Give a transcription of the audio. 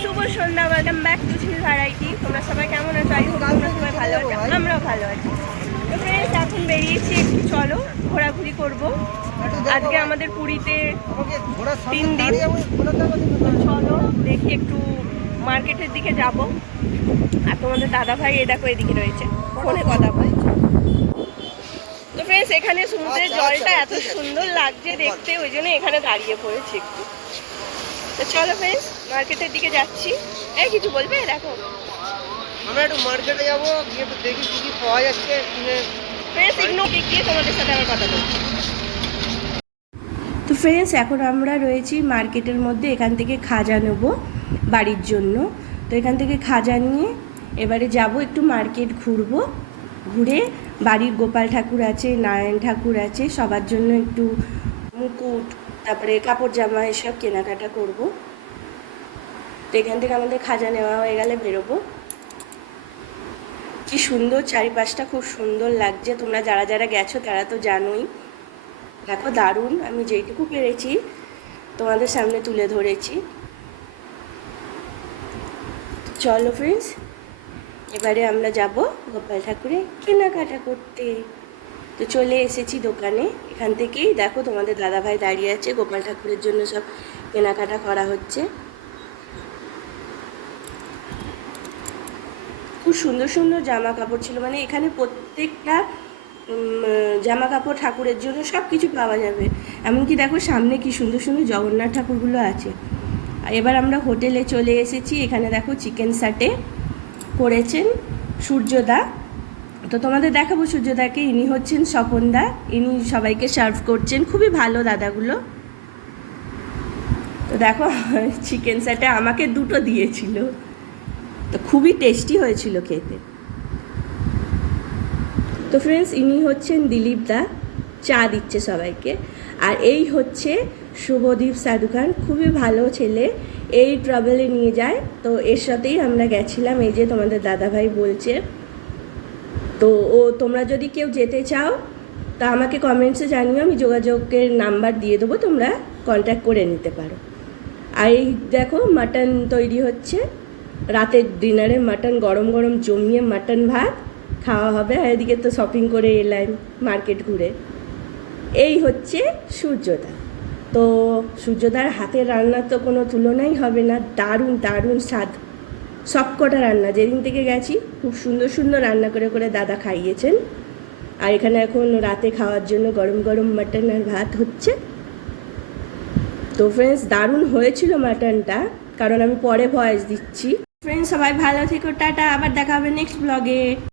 Shubho Sandhya welcome back to Jhil variety তোমরা সবাই কেমন আছো? আই হোপ তোমরা সবাই ভালো আছো। আমরাও ভালো আছি। তো ফ্রেন্ডস এখন বেরিয়েছি একটু চলো ঘোরাঘুরি করব। আজকে আমাদের পুরীতে তিন দিন। চলো দেখি একটু মার্কেটের দিকে যাব। আর তোমাদের দাদা ভাই এ দেখো এদিকে রয়েছে। ফোনে কথা বলছে। তো ফ্রেন্ডস এখানে সমুদ্রের জলটা এত সুন্দর লাগছে দেখতে ওই জন্য এখানে দাঁড়িয়ে পড়েছি একটু। তো চলো ফ্রেন্ডস মার্কেটের দিকে যাচ্ছি। এই কিছু বলবে? দেখো। আমরা একটু মার্কেটে যাব গিয়ে একটু দেখি কি কি পাওয়া যাচ্ছে ফ্রেন্ডস ইগনো গিয়ে তোমাদের সাথে আমার কথা বলছি তো ফ্রেন্ডস এখন আমরা রয়েছি মার্কেটের মধ্যে এখান থেকে খাজা নেব বাড়ির জন্য। তো এখান থেকে খাজা নিয়ে এবারে যাব একটু মার্কেট ঘুরবো। ঘুরে বাড়ির গোপাল ঠাকুর আছে নারায়ণ ঠাকুর আছে সবার জন্য একটু মুকুট তারপরে কাপড় জামা এসব কেনাকাটা করব। তো এখান থেকে আমাদের খাজা নেওয়া হয়ে গেলে বেরোবো। কি সুন্দর চারিপাশটা খুব সুন্দর লাগছে। তোমরা যারা যারা গেছো তারা তো জানোই। দেখো দারুণ, আমি যেইটুকু পেরেছি তোমাদের সামনে তুলে ধরেছি। চলো ফ্রেন্ডস এবারে আমরা যাব গোপাল ঠাকুরে কেনাকাটা করতে। তো চলে এসেছি দোকানে। এখান থেকেই দেখো তোমাদের দাদাভাই দাঁড়িয়ে আছে, গোপাল ঠাকুরের জন্য সব কেনাকাটা করা হচ্ছে। খুব সুন্দর সুন্দর জামা কাপড় ছিল মানে এখানে প্রত্যেকটা জামা কাপড় ঠাকুরের জন্য সব কিছু পাওয়া যাবে। এমনকি দেখো সামনে কি সুন্দর সুন্দর জগন্নাথ ঠাকুরগুলো আছে। এবার আমরা হোটেলে চলে এসেছি, এখানে দেখো চিকেন সাটে করেছেন সূর্যদা। তো তোমাদের দেখাবো সূর্যদাকে ইনি হচ্ছেন স্বপনদা ইনি সবাইকে সার্ভ করছেন। খুবই ভালো দাদাগুলো। তো দেখো চিকেন সাটে আমাকে দুটো দিয়েছিল। তো খুবই টেস্টি হয়েছিল খেতে। তো ফ্রেন্ডস ইনি হচ্ছেন দিলীপ দা। চা দিচ্ছে সবাইকে। আর এই হচ্ছে শুভদীপ সাধুখান। খুবই ভালো ছেলে। এই ট্রাভেলে নিয়ে যায়। তো এর সাথেই আমরা গেছিলাম। এই যে তোমাদের দাদাভাই বলছে। তো ও, তোমরা যদি কেউ যেতে চাও, তা আমাকে কমেন্টসে জানিও, আমি যোগাযোগের নাম্বার দিয়ে দেবো, তোমরা কন্ট্যাক্ট করে নিতে পারো। আর এই দেখো মাটন তৈরি হচ্ছে। রাতের ডিনারে মাটন গরম গরম জমিয়ে মাটন ভাত খাওয়া হবে। আর এদিকে তো শপিং করে এলাম মার্কেট ঘুরে। এই হচ্ছে সূর্যদা তো সূর্যদার হাতের রান্নার তো কোনো তুলনাই হবে না। দারুণ দারুণ স্বাদ। সবকটা রান্না। যেদিন থেকে গেছি, খুব সুন্দর সুন্দর রান্না করে করে দাদা খাইয়েছেন। আর এখানে এখন রাতে খাওয়ার জন্য গরম গরম মাটন আর ভাত হচ্ছে। তো ফ্রেন্ডস দারুণ হয়েছিল মাটনটা, কারণ আমি পরে ভয়েস দিচ্ছি। ফ্রেন্ডস সবাই ভালো থেকো, টাটা, আবার দেখা হবে নেক্সট ব্লগে